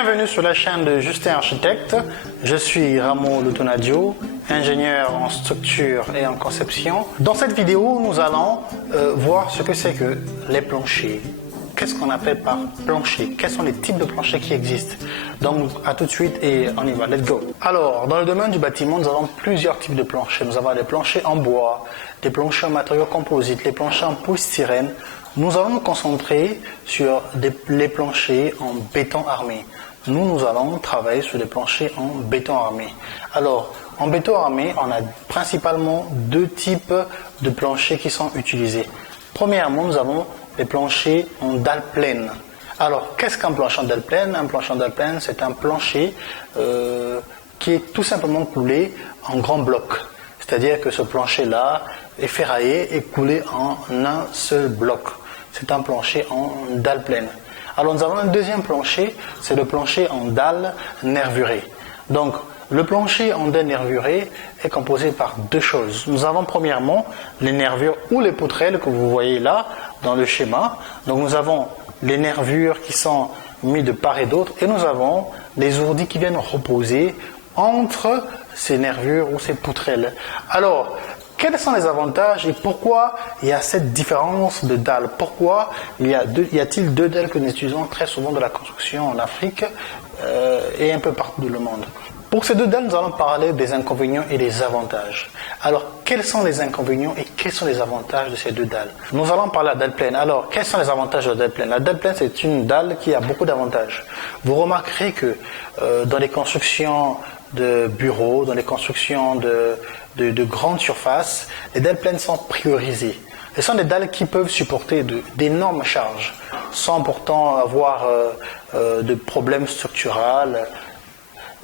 Bienvenue sur la chaîne de Justin Architecte. Je suis Ramo Lutonadio, ingénieur en structure et en conception. Dans cette vidéo, nous allons voir ce que c'est que les planchers. Qu'est-ce qu'on appelle par plancher? Quels sont les types de planchers qui existent? Donc, à tout de suite et on y va. Let's go. Alors, dans le domaine du bâtiment, nous avons plusieurs types de planchers. Nous avons des planchers en bois, des planchers en matériaux composites, les planchers en polystyrène. Nous allons nous concentrer sur les planchers en béton armé. Nous allons travailler sur des planchers en béton armé. Alors, en béton armé, on a principalement deux types de planchers qui sont utilisés. Premièrement, nous avons les planchers en dalle pleine. Alors, qu'est-ce qu'un plancher en dalle pleine? Un plancher en dalle pleine, c'est un plancher qui est tout simplement coulé en grands blocs. C'est-à-dire que ce plancher-là est ferraillé et coulé en un seul bloc. C'est un plancher en dalle pleine. Alors, nous avons un deuxième plancher, c'est le plancher en dalle nervurée. Donc, le plancher en dalle nervurée est composé par deux choses. Nous avons premièrement les nervures ou les poutrelles que vous voyez là dans le schéma. Donc, nous avons les nervures qui sont mises de part et d'autre et nous avons les ourdis qui viennent reposer entre ces nervures ou ces poutrelles. Alors, quels sont les avantages et pourquoi il y a cette différence de dalles? Pourquoi y a-t-il deux dalles que nous utilisons très souvent dans la construction en Afrique et un peu partout dans le monde? Pour ces deux dalles, nous allons parler des inconvénients et des avantages. Alors, quels sont les inconvénients et quels sont les avantages de ces deux dalles? Nous allons parler de la dalle pleine. Alors, quels sont les avantages de la dalle pleine? La dalle pleine, c'est une dalle qui a beaucoup d'avantages. Vous remarquerez que dans les constructions de bureaux, dans les constructions de grandes surfaces, les dalles pleines sont priorisées. Ce sont des dalles qui peuvent supporter d'énormes charges, sans pourtant avoir de problèmes structurels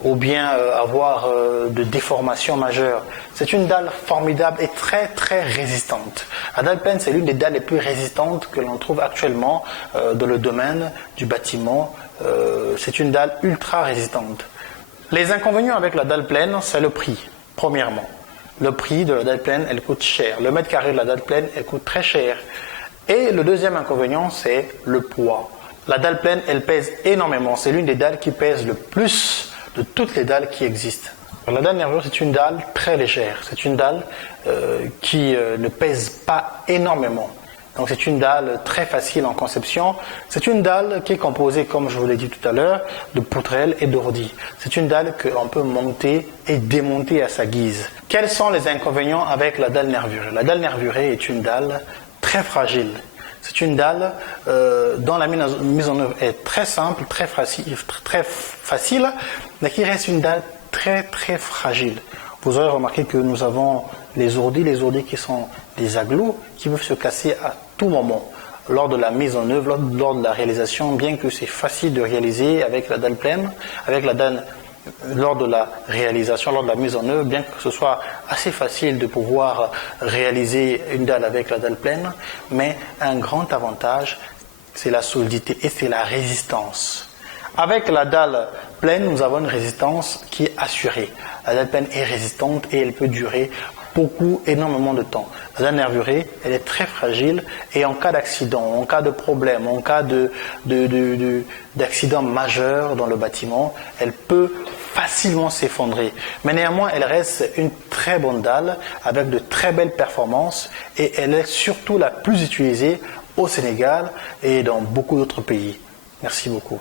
ou bien avoir de déformations majeures. C'est une dalle formidable et très très résistante. La dalle pleine, c'est l'une des dalles les plus résistantes que l'on trouve actuellement dans le domaine du bâtiment. C'est une dalle ultra résistante. Les inconvénients avec la dalle pleine, c'est le prix, premièrement. Le prix de la dalle pleine, elle coûte cher. Le mètre carré de la dalle pleine, elle coûte très cher. Et le deuxième inconvénient, c'est le poids. La dalle pleine, elle pèse énormément. C'est l'une des dalles qui pèse le plus de toutes les dalles qui existent. La dalle nerveuse, c'est une dalle très légère. C'est une dalle qui ne pèse pas énormément. Donc c'est une dalle très facile en conception. C'est une dalle qui est composée, comme je vous l'ai dit tout à l'heure, de poutrelles et d'ourdis. C'est une dalle que l'on peut monter et démonter à sa guise. Quels sont les inconvénients avec la dalle nervurée? La dalle nervurée est une dalle très fragile. C'est une dalle dont la mise en œuvre est très simple, très facile, mais qui reste une dalle très très fragile. Vous aurez remarqué que nous avons les ourdis qui sont des aggloments qui peuvent se casser à tout moment lors de la mise en œuvre, lors de la réalisation, bien que c'est facile de réaliser avec la dalle pleine, lors de la réalisation, lors de la mise en œuvre, bien que ce soit assez facile de pouvoir réaliser une dalle avec la dalle pleine, mais un grand avantage, c'est la solidité et c'est la résistance. Avec la dalle pleine, nous avons une résistance qui est assurée. La dalle pleine est résistante et elle peut durer énormément de temps. La dalle nervurée, elle est très fragile et en cas d'accident, en cas de problème, en cas d'accident majeur dans le bâtiment, elle peut facilement s'effondrer. Mais néanmoins, elle reste une très bonne dalle avec de très belles performances et elle est surtout la plus utilisée au Sénégal et dans beaucoup d'autres pays. Merci beaucoup.